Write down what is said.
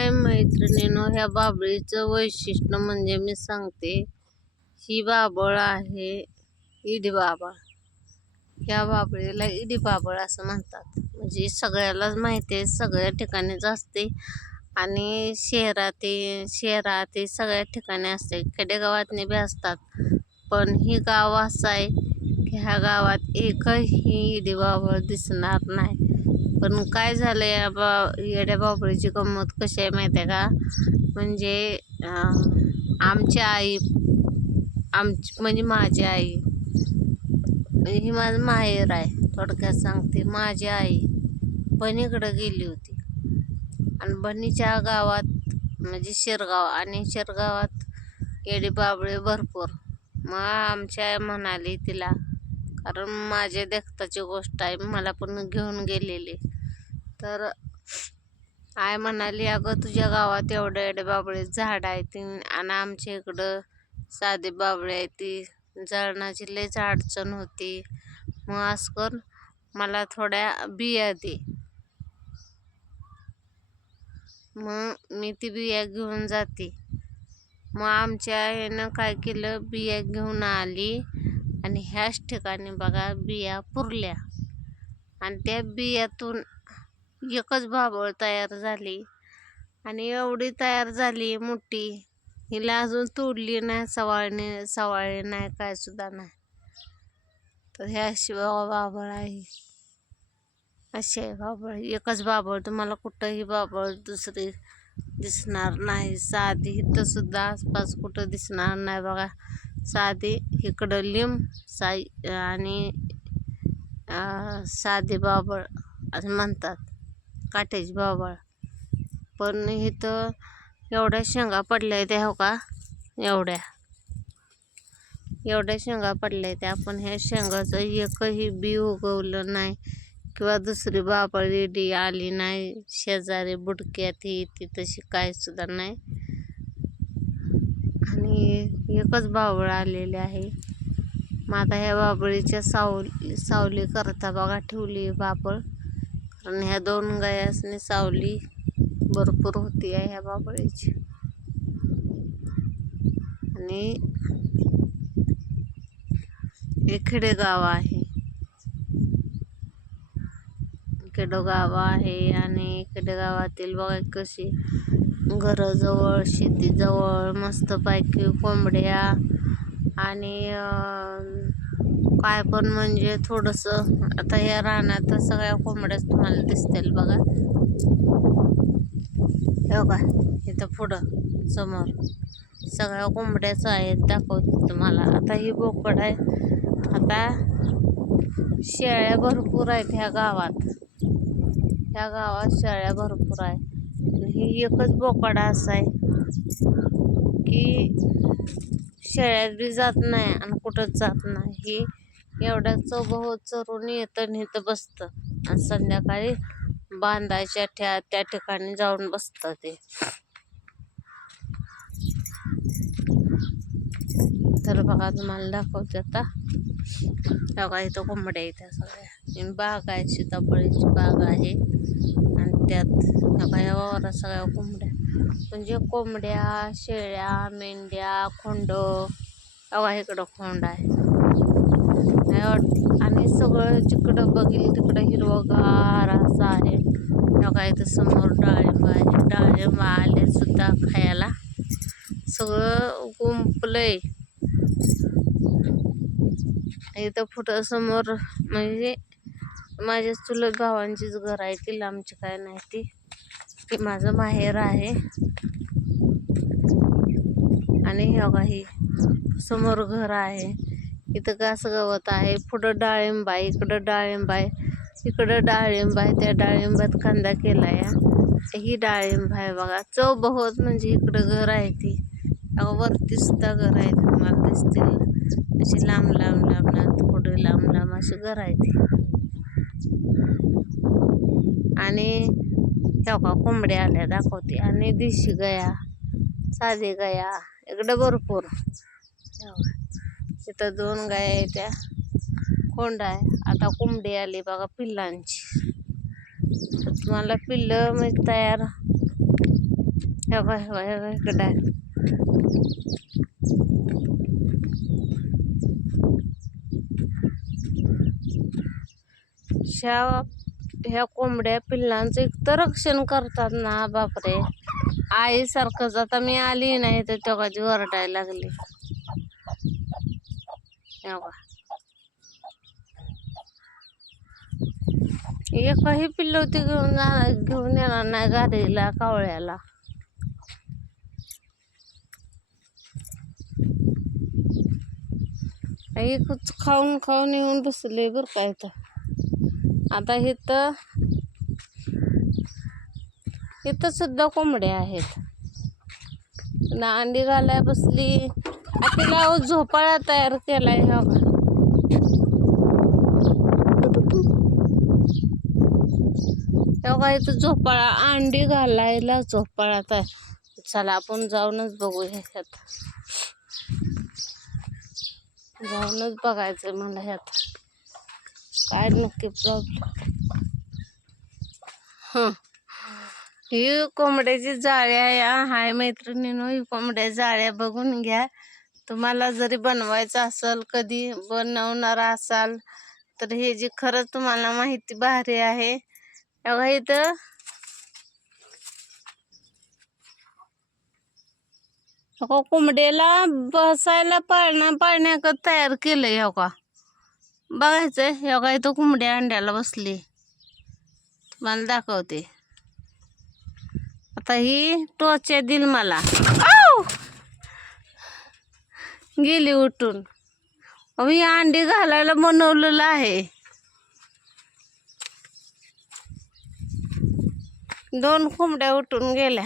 हाय मैत्रिणीनो ह्या बाबळीचं वैशिष्ट्य म्हणजे मी सांगते ही बाबळ आहे इडी बाबळ. ह्या बाबळीला इडी बाबळ असं म्हणतात. म्हणजे सगळ्यालाच माहिती आहे सगळ्या ठिकाणीच असते आणि शहरात शहरात सगळ्या ठिकाणी असते. खेडेगावातनी बी असतात. पण ही गाव असं आहे की ह्या गावात एकही इडी बाबळ दिसणार नाही. पण काय झालं आहे बा येड्या बापडीची गंमत कशी आहे माहिती आहे का? म्हणजे आमची आई आमची म्हणजे माझी आई ही माझं माहेर आहे थोडक्यात सांगते. माझी आई बनीकडं गेली होती. आणि बनीच्या गावात म्हणजे शिरगाव आणि शिरगावात येडी बाबळे भरपूर. मग आमची आई म्हणाली तिला कारण माझ्या देखताची गोष्ट आहे मला पण घेऊन गेलेली. तर आय म्हणाली अगं तुझ्या गावात एवढे एवढे बाबळे झाड आहे ती आणि आमच्या इकडं साधे बाबळे आहे ती. जळणाची लयच अडचण होती. मग असं कर मला थोड्या बिया दे. मग मी ती बिया घेऊन जाते. मग आमच्या ह्यानं काय केलं बिया घेऊन आली आणि ह्याच ठिकाणी बघा बिया पुरल्या. आणि त्या बियातून एकच बाबळ तयार झाली. आणि एवढी तयार झाली मोठी हिला अजून तोडली नाही सवाळणे सवाळली नाही काय सुद्धा नाही. तर ह्या अशी बाबळ आहे. असे आहे बाबळ एकच बाबळ तुम्हाला कुठंही बाबळ दुसरी दिसणार नाही. साधी इथं सुद्धा आसपास कुठं दिसणार नाही बघा. साधी इकडं लिंब साई आणि साधी बाबळ असं म्हणतात. काट्याची बाबळ पण इथं एवढ्या शेंगा पडल्या आहेत हो का? एवढ्या. एवढ्या शेंगा पडल्या आहेत आपण ह्या शेंगाचं एकही बी उगवलं नाही किंवा दुसरी बाबळी आली नाही. शेजारी बुडक्यात ही ती तशी काय सुद्धा नाही. आणि एकच बाबळ आलेली आहे. मग आता ह्या बाबळीच्या सावली सावली करता बघा ठेवली बाबळ कारण ह्या दोन गायासनी सावली भरपूर होती आहे ह्या बाबळीची. आणि हे खेडेगाव आहे. खेडोगाव आहे आणि खेडेगावातील बघा कशी घराजवळ शेतीजवळ मस्तपैकी कोंबड्या आणि काय पण म्हणजे थोडंसं आता या रानात सगळ्या कोंबड्याच तुम्हाला दिसतील बघा. हे बघा इथं पुढं समोर. सगळ्या कोंबड्याच आहेत दाखवते तुम्हाला. आता ही बोकड आहे. आता शेळ्या भरपूर आहेत ह्या गावात. ह्या गावात शेळ्या भरपूर आहे ही एकच बोकडा असा आहे की शेळ्यात बी जात नाही आणि कुठंच जात नाही. ही एवढ्या चौबहोत चरून येतं आणि बसतं. आणि संध्याकाळी बांधायच्या ठ्या त्या ठिकाणी जाऊन बसतं ते. तर बघा तुम्हाला दाखवते आता. बघा इथं कोंबड्या येत्या सगळ्या. बाग आहे सीताफळीची बाग आहे. आणि त्यात बघा या वावरात सगळ्या कोंबड्या. म्हणजे कोंबड्या शेळ्या मेंढ्या खोंड. बघा इकडं खोंड आहे. आणि सगळं जिकडं बघील तिकडं हिरवगार असं आहे. बघा इथं समोर डाळिंब आहे. डाळिंब आले सुद्धा खायला. सगळं गुंपलंय. इथं पुढं समोर म्हणजे माझ्या चुलत भावांचीच घर आहे. ती लांबची काय नाही ती. ती माझं माहेर आहे. आणि हे बघा ही समोर घर आहे. इथं कसं गवत आहे पुढं डाळिंब आहे इकडं डाळिंब आहे इकडं डाळिंब आहे त्या डाळिंबात कांदा केला या ही डाळिंब आहे बघा. चव बहुत म्हणजे इकडं घर आहे ती. वरती सुद्धा घर आहे. तुम्हाला दिसतील. अशी लांब लांब लांब लांब पुढे लांब लांब अशी घर आहे ती. आणि ह्या का कोंबड्या आल्या दाखवते. आणि देशी गया साधे गया. इकडं भरपूर. इथं दोन गाय आहे त्या. कोंड आहे. आता कोंबडी आली बघा पिल्लांची. तुम्हाला पिल्लं म्हणजे तयार हे बघ हे इकडं आहे. ह्या ह्या कोंबड्या पिल्लांचं इतकं रक्षण करतात ना बापरे. आईसारखंच आता मी आली नाही तर तेव्हाची ओरडायला लागली. एकही पिल्ल होती घेऊन घेऊन येणार नाही गाडीला कावळ्याला एकच खाऊन खाऊन येऊन बसले बरं का इथं आता इथं इथं सुद्धा कोंबड्या आहेत ना अंडी घालाय बसली तिला झोपाळा तयार केलाय हा. तेव्हा इथं झोपाळा अंडी घालायला झोपाळा तयार. चला आपण जाऊनच बघू ह्याच्यात. जाऊनच बघायचं मला ह्यात. काय नक्की प्रॉब्लेम ही. कोंबड्याची जाळ्या या हाय मैत्रिणीनो ही कोंबड्या जाळ्या बघून घ्या. तुम्हाला जरी बनवायचं असेल कधी बनवणार असाल तर हे जी खरंच तुम्हाला माहिती भारी आहे. बघा इथं. कोंबडेला बसायला पाळणा पाळण्याकत तयार केलंय हो का बघायचं हो का इथं कोंबड्या अंड्याला बसली. तुम्हाला दाखवते. आता ही टोच्या दिल मला. गेली उठून. मी अंडी घालायला बनवलेलं आहे. दोन कोंबड्या उठून गेल्या.